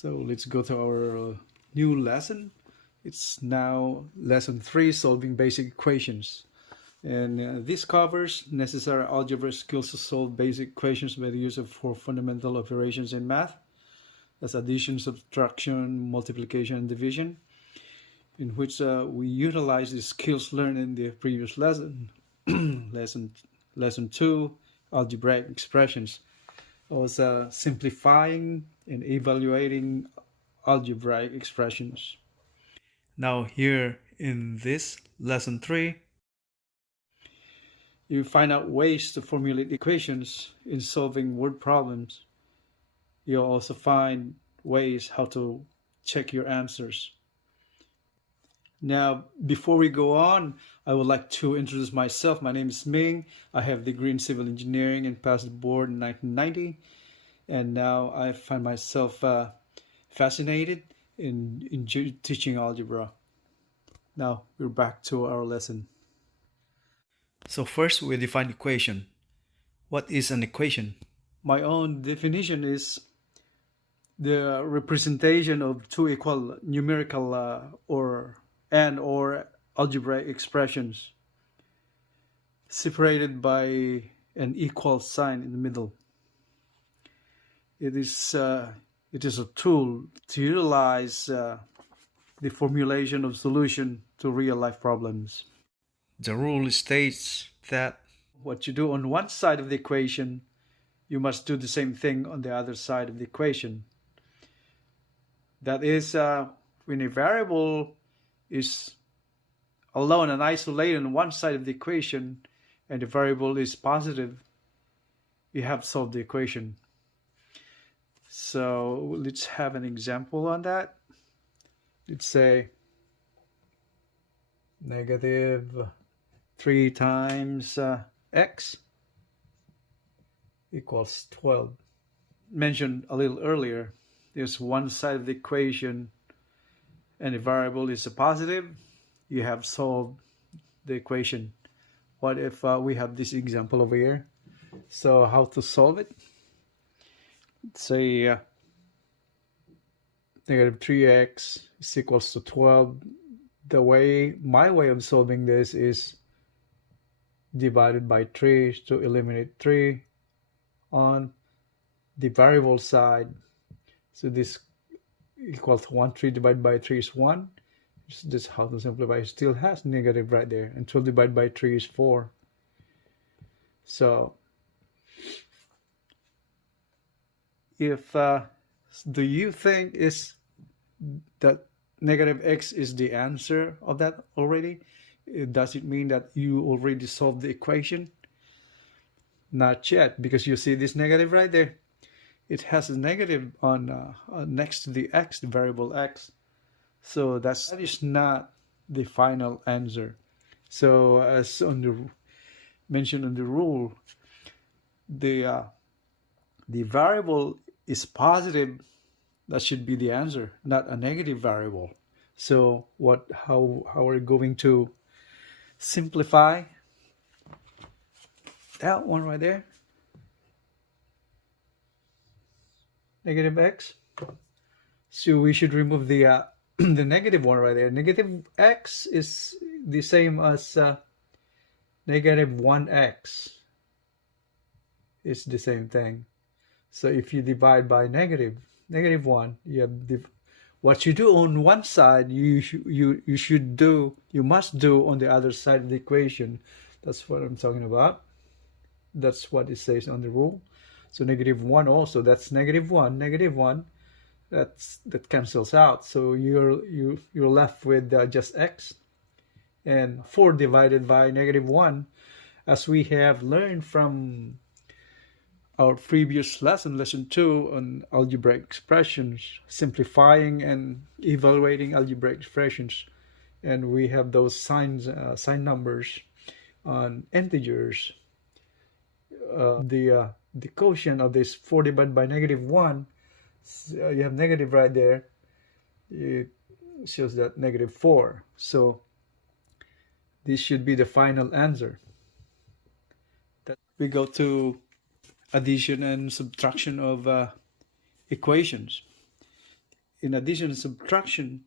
So let's go to our new lesson. It's now lesson 3, solving basic equations. And this covers necessary algebra skills to solve basic equations by the use of 4 fundamental operations in math. That's addition, subtraction, multiplication, and division, in which we utilize the skills learned in the previous lesson. lesson 2, algebraic expressions. I was simplifying and evaluating algebraic expressions. Now here in this lesson 3, you find out ways to formulate equations in solving word problems. You'll also find ways how to check your answers. Now, before we go on, I would like to introduce myself. My name is Ming. I have a degree in civil engineering and passed the board in 1990. And now I find myself fascinated in teaching algebra. Now, we're back to our lesson. So first, we define equation. What is an equation? My own definition is the representation of two equal numerical or algebraic expressions separated by an equal sign in the middle. It is a tool to utilize the formulation of solution to real-life problems. The rule states that what you do on one side of the equation, you must do the same thing on the other side of the equation. That is, when a variable is alone and isolated on one side of the equation and the variable is positive, you have solved the equation. So let's have an example on that. Let's say negative 3 times x equals 12. Mentioned a little earlier, there's one side of the equation and the variable is a positive, you have solved the equation. What if we have this example over here? So how to solve it? Let's say negative 3x is equals to 12. My way of solving this is divided by 3 to eliminate 3 on the variable side. So this equals to 1. 3 divided by 3 is 1. This is how to simplify. It still has negative right there. And 12 divided by 3 is 4. So if do you think is that negative x is the answer of that already? Does it mean that you already solved the equation? Not yet, because you see this negative right there. It has a negative on next to the x, the variable x. So that is not the final answer. So as mentioned in the rule, the variable is positive. That should be the answer, not a negative variable. So how are we going to simplify that one right there? Negative x. So we should remove the the negative one right there. Negative x is the same as negative 1x. It's the same thing. So if you divide by negative 1, you have what you do on one side, you must do on the other side of the equation. That's what I'm talking about. That's what it says on the rule. So negative 1 also, that's negative 1, that cancels out. So you're left with just x. And 4 divided by negative 1, as we have learned from our previous lesson, lesson 2 on algebraic expressions, simplifying and evaluating algebraic expressions. And we have those sign numbers on integers. The quotient of this 4 divided by negative 1, you have negative right there. It shows that negative 4. So this should be the final answer. We go to addition and subtraction of equations. in addition and subtraction,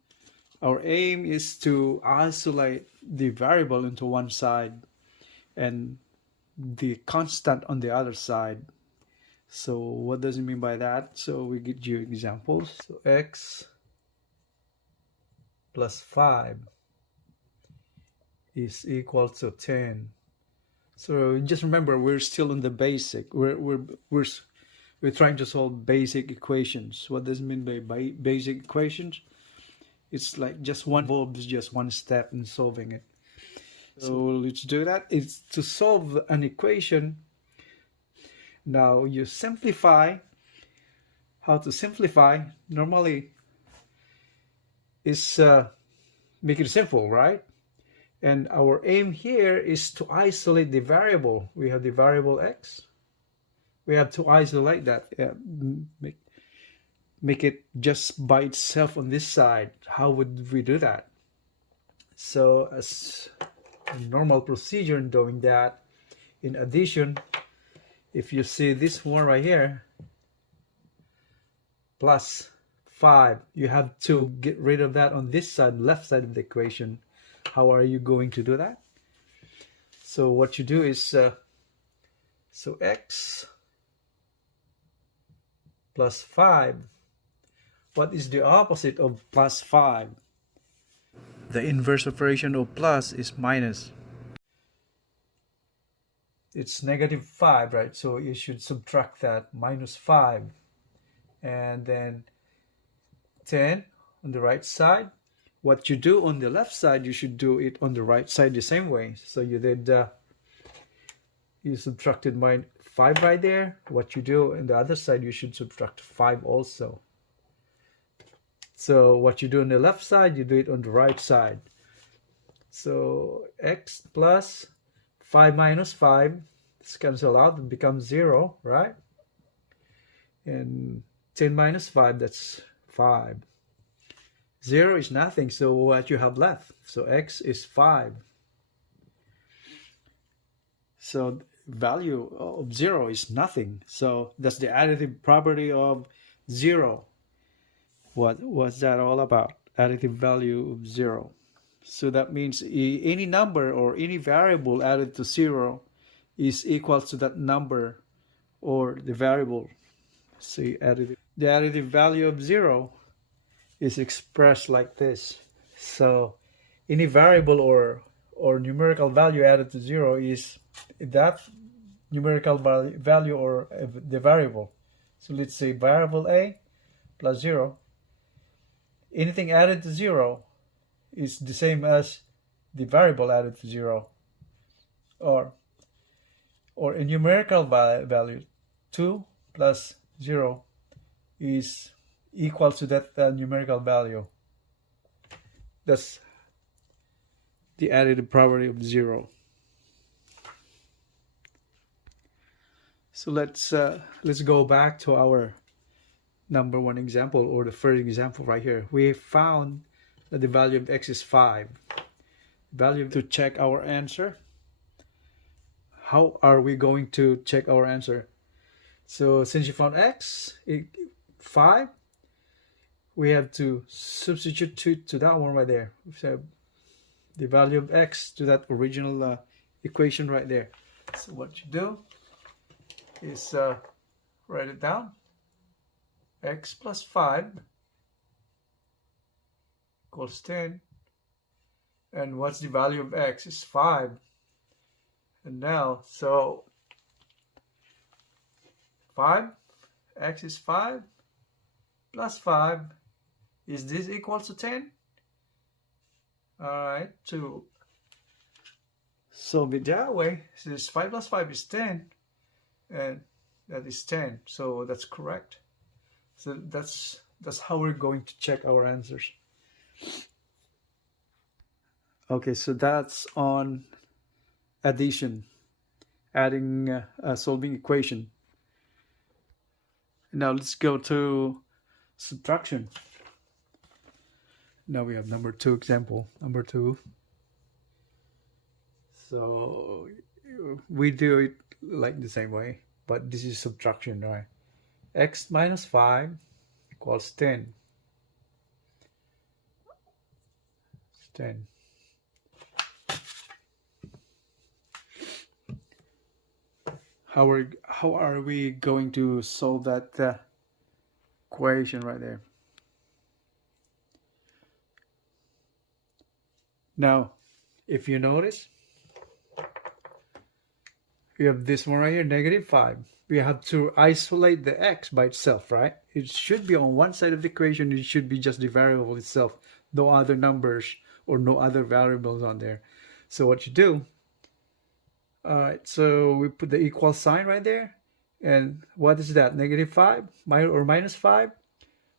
our aim is to isolate the variable into one side and the constant on the other side. So what does it mean by that? So we give you examples. So x plus 5 is equal to 10. So just remember, we're still in the basic. We're trying to solve basic equations. What does it mean by basic equations? It's like just one step in solving it. So let's do that. It's to solve an equation. Now you simplify. How to simplify? Normally is make it simple, right? And our aim here is to isolate the variable. We have the variable x. We have to isolate that. Make it just by itself on this side. How would we do that? So as a normal procedure in doing that, in addition, if you see this one right here, plus 5, you have to get rid of that on this side, left side of the equation. How are you going to do that? So what you do is, so x plus 5. What is the opposite of plus 5? The inverse operation of plus is minus. It's negative 5, right? So you should subtract that, minus 5. And then 10 on the right side. What you do on the left side, you should do it on the right side the same way. So you did, you subtracted 5 right there. What you do on the other side, you should subtract 5 also. So what you do on the left side, you do it on the right side. So x plus 5 minus 5, this cancel out, it becomes 0, right? And 10 minus 5, that's 5. 0 is nothing, so what you have left? So x is 5. So value of 0 is nothing. So that's the additive property of 0. What was that all about? Additive value of 0. So that means any number or any variable added to 0 is equal to that number or the variable. See, additive. The additive value of 0 is expressed like this. So any variable or numerical value added to 0 is that numerical value or the variable. So let's say variable a plus 0. Anything added to 0 is the same as the variable added to 0. Or a numerical value, 2 plus 0 is equal to that numerical value. That's the additive property of 0. So let's go back to our number 1 example, or the first example right here. We found that the value of x is 5. Value to check our answer. How are we going to check our answer? So since you found x, 5, we have to substitute to that one right there. So the value of x to that original equation right there. So what you do is write it down. X plus 5 equals 10. And what's the value of x? Is 5. And now, so 5, x is 5 plus 5. Is this equal to 10? Alright, to solve it that way, since 5 plus 5 is 10, and that is 10, so that's correct. So that's how we're going to check our answers. Okay, so that's on addition, adding solving equation. Now let's go to subtraction. Now we have number 2 example. Number 2. So we do it like the same way, but this is subtraction, right? X minus 5 equals 10. 10. How are we going to solve that equation right there? Now, if you notice, we have this one right here, -5. We have to isolate the x by itself, right? It should be on one side of the equation. It should be just the variable itself, no other numbers or no other variables on there. So what you do, all right, so we put the equal sign right there. And what is that? -5 or -5?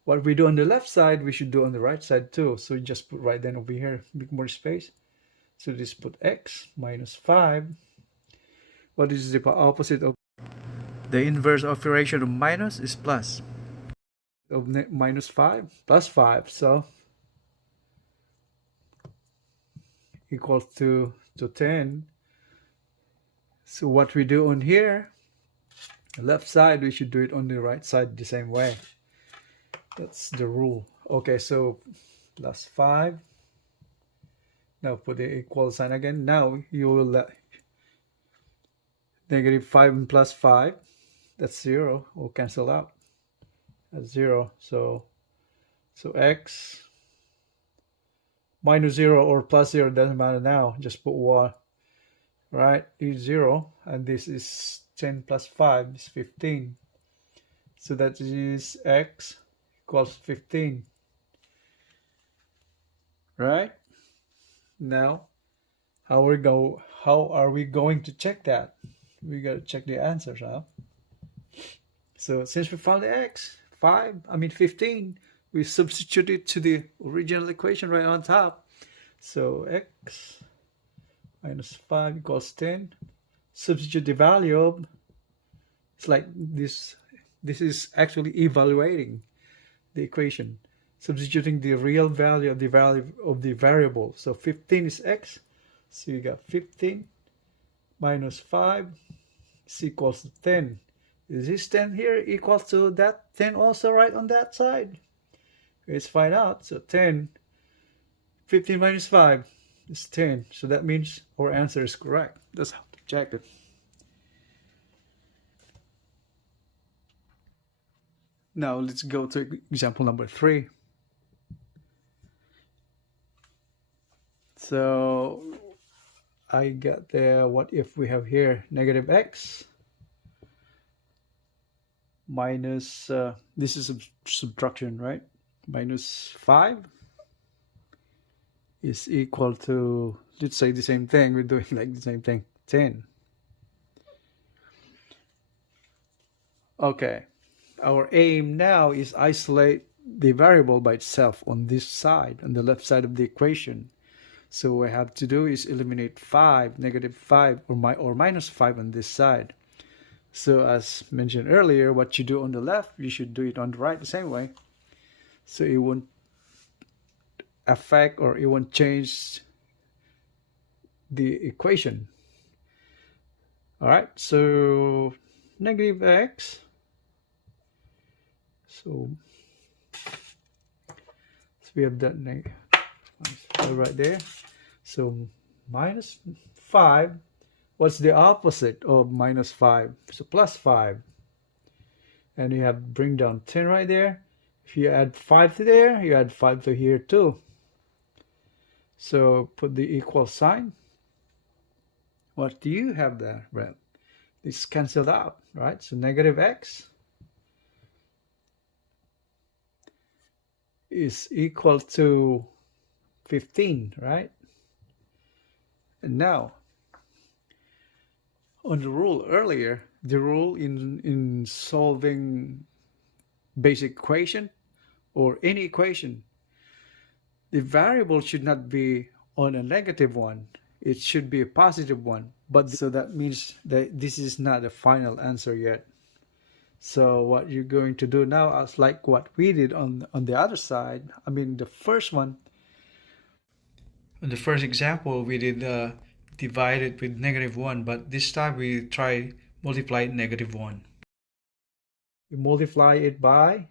What we do on the left side, we should do on the right side too. So you just put right then over here, make more space. So just put x -5. What is the opposite of the inverse operation of minus is plus. Of -5 plus 5, so equals to 10. So what we do on here, the left side, we should do it on the right side the same way. That's the rule. Okay, so plus 5. Now put the equal sign again. Now you will let -5 and plus 5, that's 0, will cancel out. That's 0. So x -0 or +0 doesn't matter now. Just put 1. Right? Is 0, and this is 10 plus 5 is 15. So that is x equals 15. Right? Now, how are we going to check that? We got to check the answers out. So since we found the x, 15, we substitute it to the original equation right on top. So x -5 equals 10. Substitute the value of, it's like this. This is actually evaluating the equation, substituting the real value of the variable. So 15 is x. So you got 15 minus 5 is equals to 10. Is this 10 here equal to that 10 also right on that side? Let's find out. So 15 minus 5 is 10. So that means our answer is correct. That's how to check it. Now let's go to example number 3. So I got the, what if we have here -x minus, this is subtraction, right? -5 is equal to, let's say the same thing, we're doing like the same thing, 10. Okay, our aim now is isolate the variable by itself on this side, on the left side of the equation. So what I have to do is eliminate 5, -5 or -5 on this side. So as mentioned earlier, what you do on the left, you should do it on the right the same way. So it won't affect or it won't change the equation. All right, so -x. So we have that right there. So -5. What's the opposite of -5? So +5. And you have bring down 10 right there. If you add 5 to there, you add 5 to here too. So put the equal sign. What do you have there? Well, this canceled out, right? So -x is equal to 15, right? And now, on the rule earlier, the rule in solving basic equation or any equation, the variable should not be on a negative one. It should be a positive one. But so that means that this is not the final answer yet. So what you're going to do now is like what we did on the other side. I mean, the first one. In the first example, we did divide it with -1, but this time we try multiply -1. We multiply it by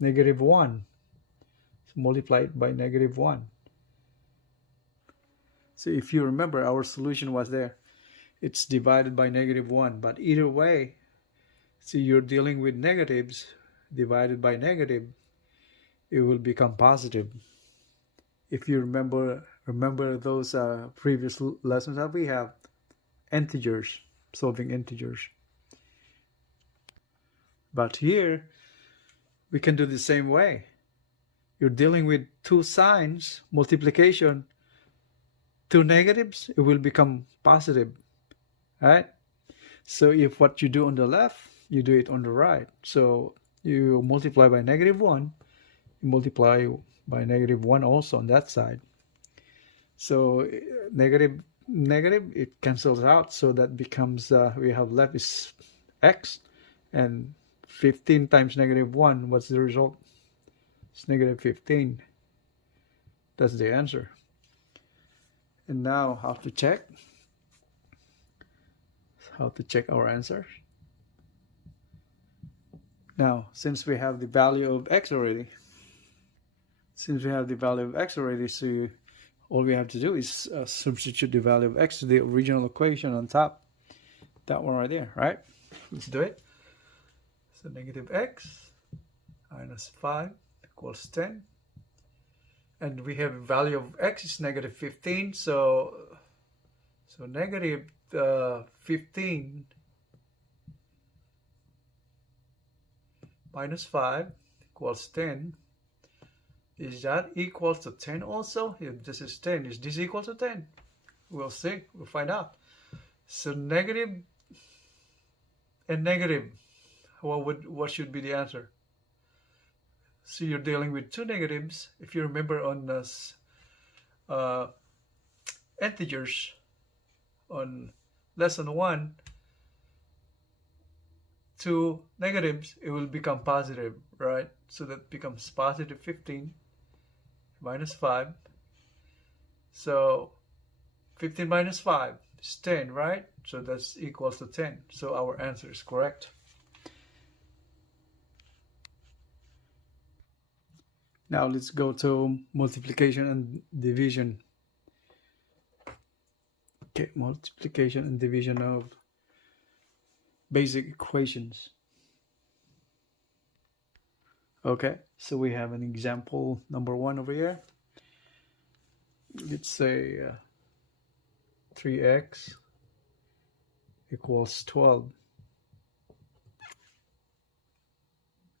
-1. So multiply it by -1. So if you remember, our solution was there. It's divided by -1. But either way, see, you're dealing with negatives. Divided by negative, it will become positive. If you remember those previous lessons that we have, integers, solving integers. But here, we can do the same way. You're dealing with two signs, multiplication, two negatives, it will become positive, right? So if what you do on the left, you do it on the right. So you multiply by -1, you multiply by -1 also on that side. So negative, it cancels out. So that becomes, we have left is x, and 15 times -1, what's the result? It's -15. That's the answer. And now how to check our answers. Now, since we have the value of x already, so all we have to do is substitute the value of x to the original equation on top. That one right there, right? Let's do it. So -x minus 5 equals 10. And we have a value of x is -15, so -15 minus 5 equals 10. Is that equals to 10 also? If this is 10, is this equal to 10? We'll see. We'll find out. So negative and negative. What should be the answer? So you're dealing with two negatives. If you remember on this integers on lesson 1, two negatives, it will become positive, right? So that becomes positive 15 minus 5. So 15 minus 5 is 10, right? So that's equals to 10. So our answer is correct. Now let's go to multiplication and division. Okay, multiplication and division of basic equations. Okay, so we have an example number 1 over here. Let's say 3x equals 12.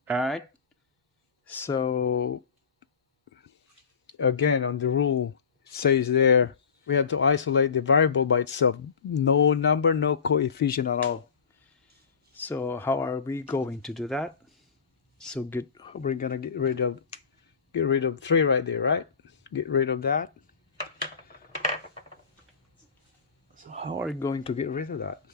All right, so again, on the rule, it says there, we have to isolate the variable by itself. No number, no coefficient at all. So how are we going to do that? So we're gonna get rid of 3 right there, right? Get rid of that. So how are we going to get rid of that?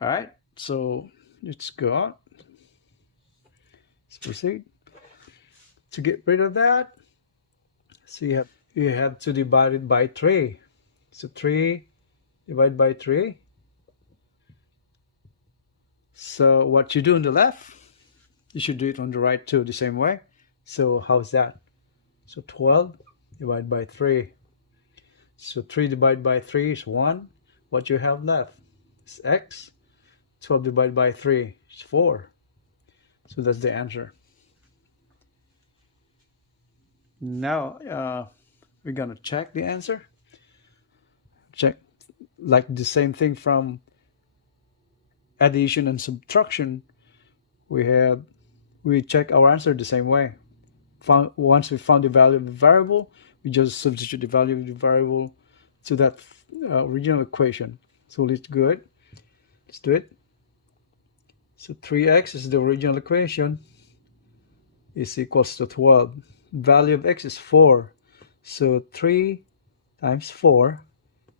All right, so let's go on. Let's proceed. To get rid of that, so you have to divide it by 3. So 3 divided by 3. So what you do on the left, you should do it on the right too, the same way. So how's that? So 12 divided by 3. So 3 divided by 3 is 1. What you have left is x. 12 divided by 3 is 4. So that's the answer. Now we're gonna check the answer. Check like the same thing from addition and subtraction. We check our answer the same way. Once we found the value of the variable, we just substitute the value of the variable to that original equation. So let's do it. Let's do it. So 3x is the original equation, is equals to 12. Value of x is 4. So 3 times 4,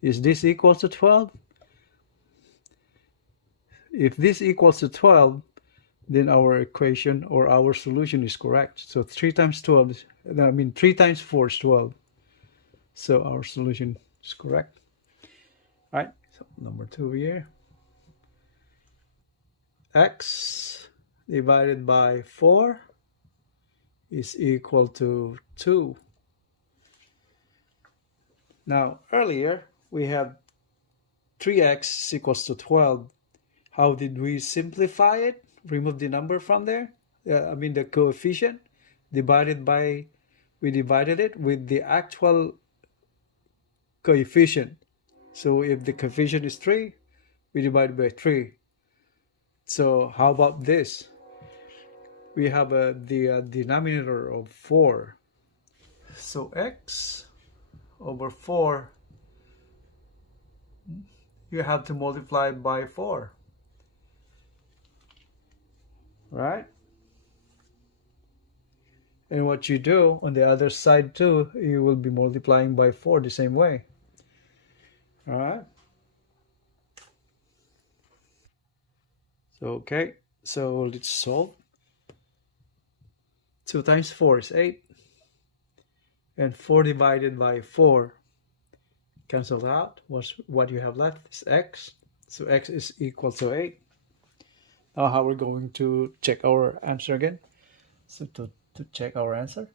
is this equals to 12? If this equals to 12, then our equation or our solution is correct. So 3 times 4 is 12. So our solution is correct. All right, so number 2 here. X divided by 4 is equal to 2. Now, earlier, we had 3x is equals to 12. How did we simplify it? Remove the number from there? The coefficient. We divided it with the actual coefficient. So if the coefficient is 3, we divide by 3. So how about this? We have the denominator of 4. So x over 4, you have to multiply by 4. Right? And what you do on the other side too, you will be multiplying by 4 the same way. All right? So, okay. So let's solve. 2 times 4 is 8. And 4 divided by 4 cancel out. What you have left is x. So x is equal to 8. Now how we're going to check our answer again. So to check our answer.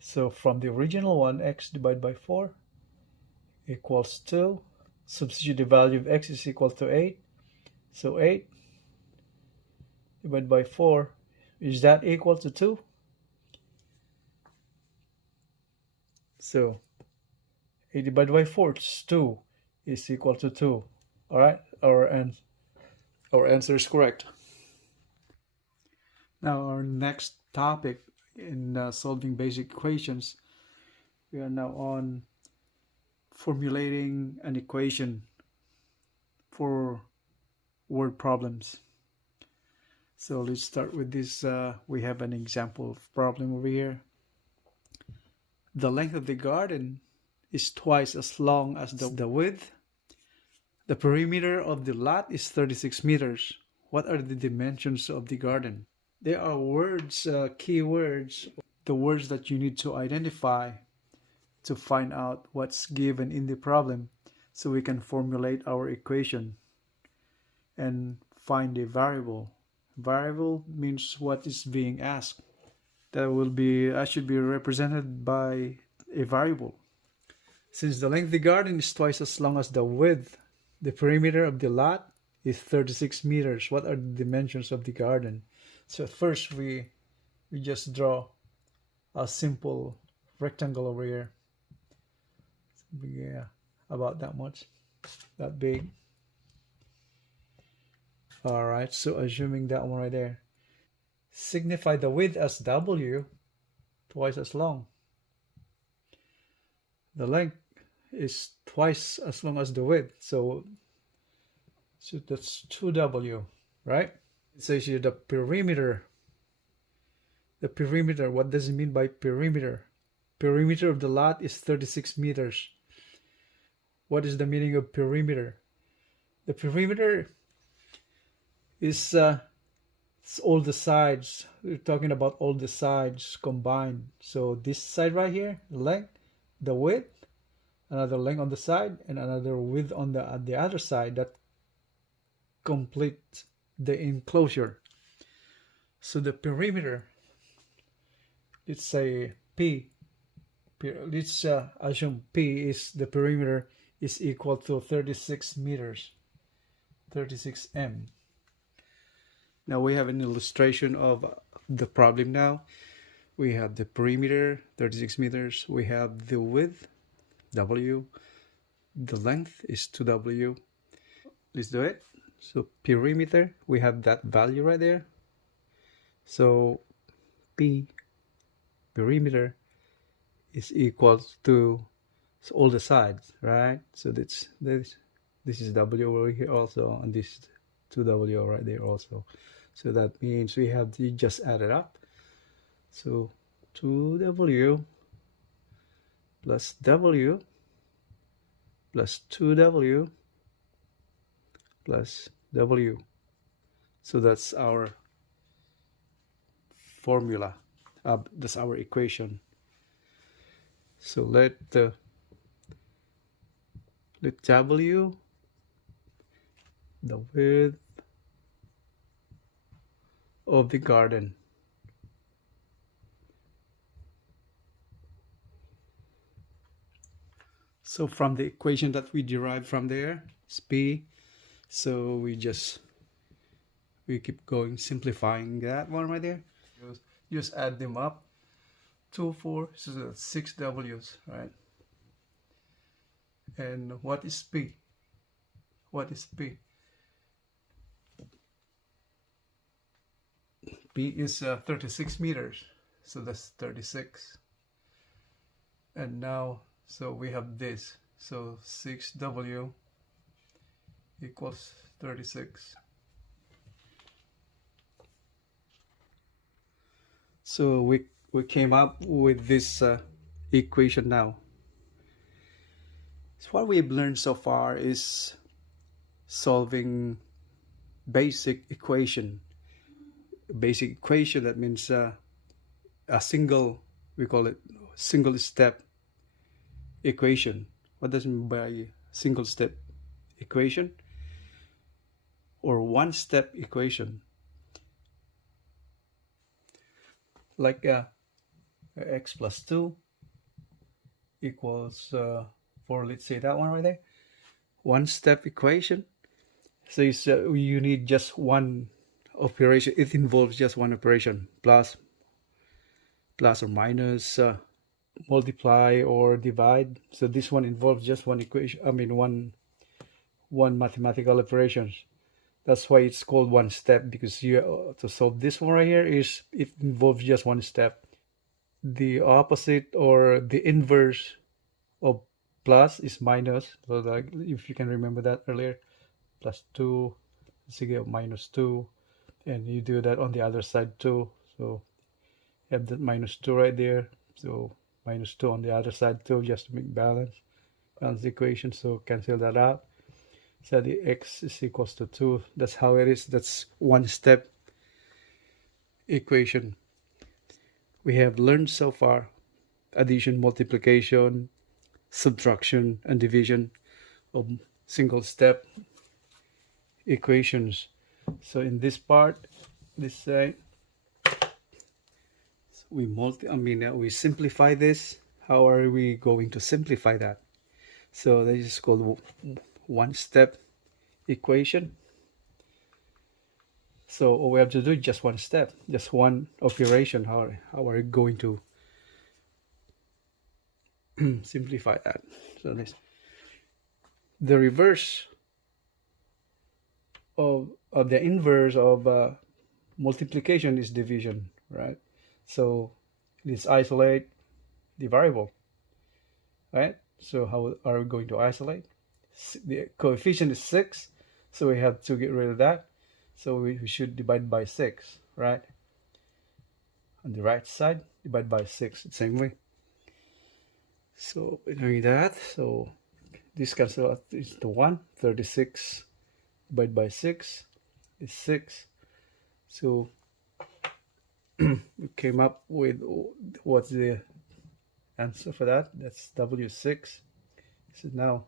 So from the original one, x divided by 4 equals 2. Substitute the value of x is equal to 8. So 8 divided by 4, is that equal to 2? So 8 divided by 4 is 2 is equal to 2. All right, our answer is correct. Now our next topic in solving basic equations, we are now on formulating an equation for word problems. So let's start with this. We have an example of problem over here. The length of the garden is twice as long as the width. The perimeter of the lot is 36 meters. What are the dimensions of the garden? There are words, keywords, the words that you need to identify to find out what's given in the problem so we can formulate our equation and find a variable. Variable means what is being asked. That should be represented by a variable. Since the length of the garden is twice as long as the width, the perimeter of the lot is 36 meters. What are the dimensions of the garden? So at first we just draw a simple rectangle over here. Yeah, about that much, that big. All right, so assuming that one right there. Signify the width as W, twice as long. The length is twice as long as the width, so that's 2W, right? It says here the perimeter. The perimeter, what does it mean by perimeter? Perimeter of the lot is 36 meters. What is the meaning of perimeter? The perimeter is all the sides. We're talking about all the sides combined. So this side right here, length, the width, another length on the side, and another width on the other side, that complete the enclosure. So the perimeter, let's say P. Let's assume P is the perimeter is equal to 36 meters, 36 m. Now we have an illustration of the problem now. We have the perimeter, 36 meters. We have the width, W. The length is 2W. Let's do it. So perimeter, we have that value right there. So P, perimeter, is equal to all the sides, right? So this is W over here also, and this 2W right there also. So that means we have to just add it up. So 2W plus W plus 2W plus W. So that's our formula. That's our equation. So let W, the width of the garden. So from the equation that we derived from there, it's P. So we keep going, simplifying that one right there. Just add them up. 2, 4, so that's 6 W's, right? And what is P? What is P? P is 36 meters, so that's 36. And now, so we have this, so 6W equals 36. So we came up with this equation now. So what we've learned so far is solving basic equation. Basic equation, that means a single, we call it single step equation. What does it mean by single step equation? Or one step equation? Like x plus 2 equals 4, let's say that one right there. One step equation. So you need just one operation. It involves just one operation, plus or minus, multiply or divide. So this one involves just one equation, one mathematical operations. That's why it's called one step, because you to solve this one right here it involves just one step. The opposite or the inverse of plus is minus. So like, if you can remember that earlier, plus 2, let's get minus 2, and you do that on the other side too. So you have that minus 2 right there, so minus 2 on the other side too, just to make balance the equation. So cancel that out. So the x is equals to 2. That's how it is. That's one step equation. We have learned so far addition, multiplication, subtraction, and division of single step equations. So in this part, this side, we simplify this. How are we going to simplify that? So this is called one step equation. So all we have to do is just one step, just one operation. How are we going to simplify that? So this, the reverse of the inverse of multiplication is division, right? So let's isolate the variable, right? So how are we going to isolate? The coefficient is 6, so we have to get rid of that. So we should divide by 6, right? On the right side, divide by 6, the same way. So we're doing that. So this cancels out, is the 1. 36 divided by 6 is 6. So we came up with what's the answer for that. That's W6. So now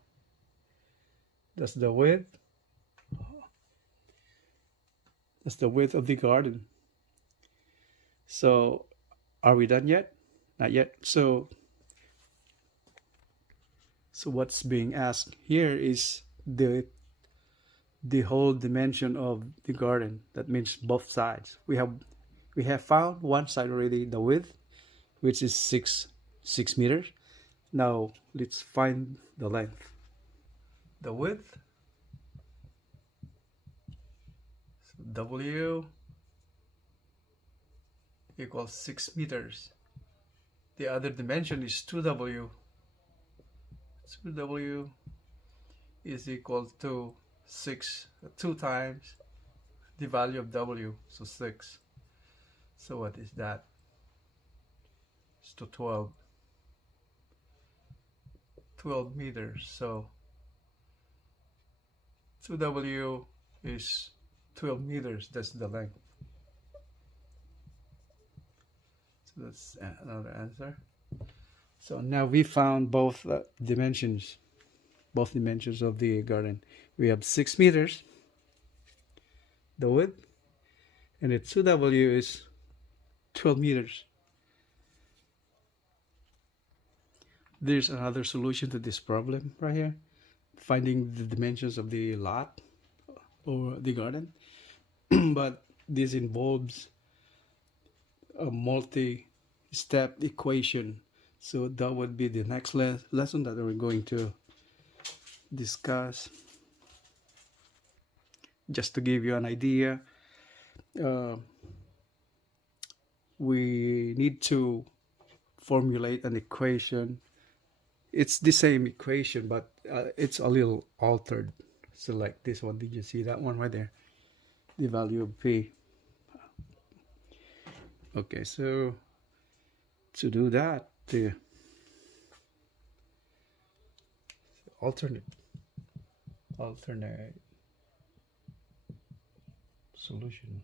that's the width. That's the width of the garden. So are we done yet? Not yet. So what's being asked here is the whole dimension of the garden. That means both sides. We have found one side already, the width, which is 6 meters. Now let's find the length. The width, so W equals 6 meters. The other dimension is 2W. 2W is equal to 6, 2 times the value of W, so 6. So what is that? It's to 12 meters. So 2W is 12 meters. That's the length. So that's another answer. So now we found both dimensions of the garden. We have 6 meters, the width, and the 2W is 12 meters. There's another solution to this problem right here, finding the dimensions of the lot or the garden. But this involves a multi-step equation. So that would be the next lesson that we're going to discuss. Just to give you an idea, we need to formulate an equation. It's the same equation, but it's a little altered. So like this one, did you see that one right there? The value of P. Okay, so to do that, the alternate solution.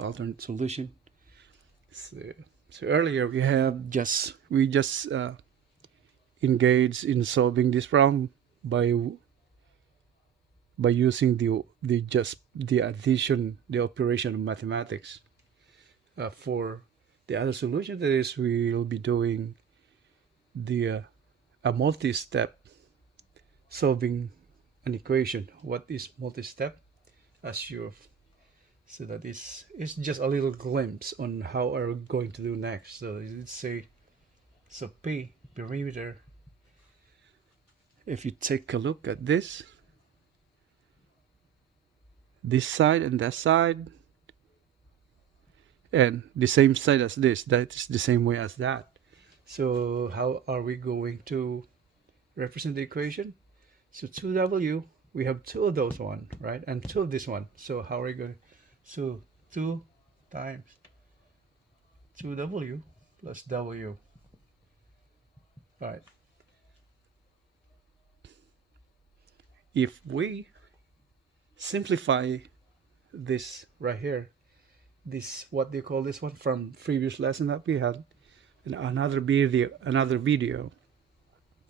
Alternate solution. So earlier we just engaged in solving this problem by using the addition, the operation of mathematics. For the other solution, that is, we will be doing a multi-step solving an equation. What is multi-step? So that is, it's just a little glimpse on how are we going to do next. So let's say, so P, perimeter. If you take a look at this side and that side, and the same side as this, that is the same way as that. So how are we going to represent the equation? So 2W, we have two of those one, right? And two of this one. So how are we going? So 2 times 2W plus W. All right. If we simplify this right here, this, what they call this one from previous lesson that we had, in another video,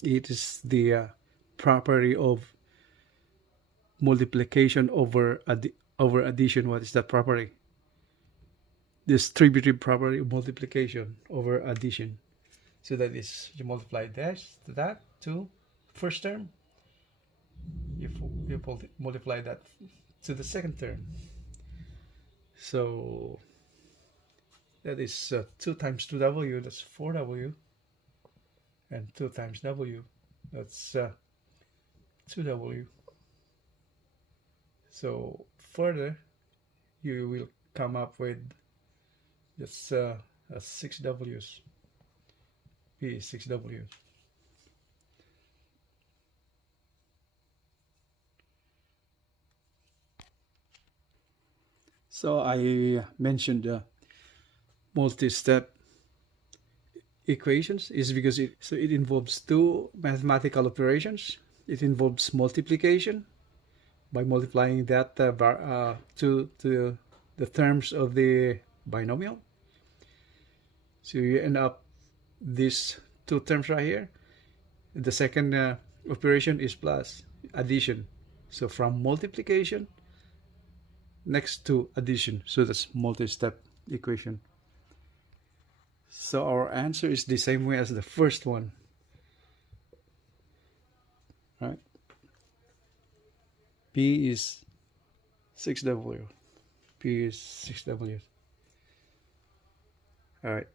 it is the property of multiplication over addition. What is that property? Distributive property of multiplication over addition. So that is, you multiply this to that, to first term, you multiply that to the second term. So that is 2 times 2W, that's 4W, and 2 times W, that's 2W. So further, you will come up with just 6 W's. P is 6 W's. So I mentioned multi-step equations is because it involves two mathematical operations. It involves multiplication by multiplying that to the terms of the binomial. So you end up these two terms right here. The second operation is plus addition. So from multiplication next to addition. So that's multi-step equation. So our answer is the same way as the first one, right? P is 6W. P is 6W. All right.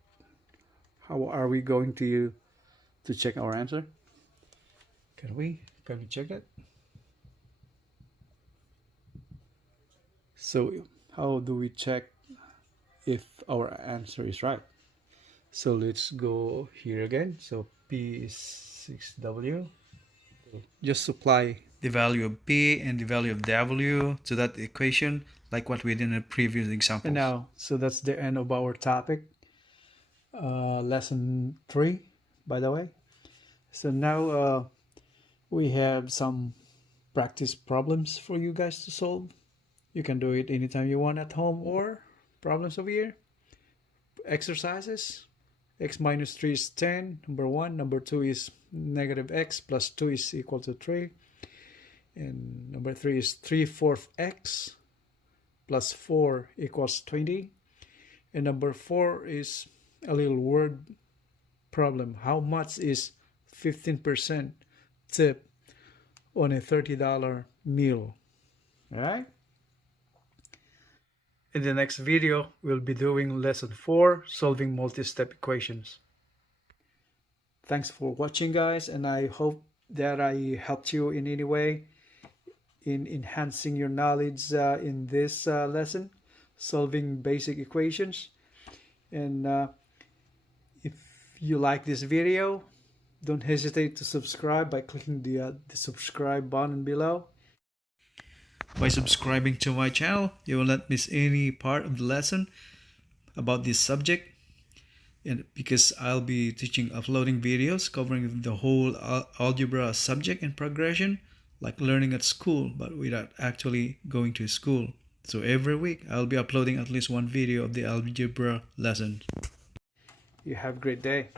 How are we going to check our answer? Can we check that? So how do we check if our answer is right? So let's go here again. So P is 6W. Just supply the value of P and the value of W to that equation, like what we did in the previous example. And now, so that's the end of our topic. Lesson 3, by the way. So now we have some practice problems for you guys to solve. You can do it anytime you want at home, or problems over here. Exercises. X minus 3 is 10, number 1. Number 2 is negative x plus 2 is equal to 3. And number 3 is 3/4 x plus 4 equals 20. And number 4 is a little word problem. How much is 15% tip on a $30 meal? All right. In the next video, we'll be doing lesson 4, solving multi-step equations. Thanks for watching, guys, and I hope that I helped you in any way in enhancing your knowledge in this lesson, solving basic equations. And if you like this video, don't hesitate to subscribe by clicking the subscribe button below. By subscribing to my channel, you will not miss any part of the lesson about this subject, and because I'll be uploading videos covering the whole algebra subject and progression, like learning at school but without actually going to school. So every week I'll be uploading at least one video of the algebra lesson. You have a great day.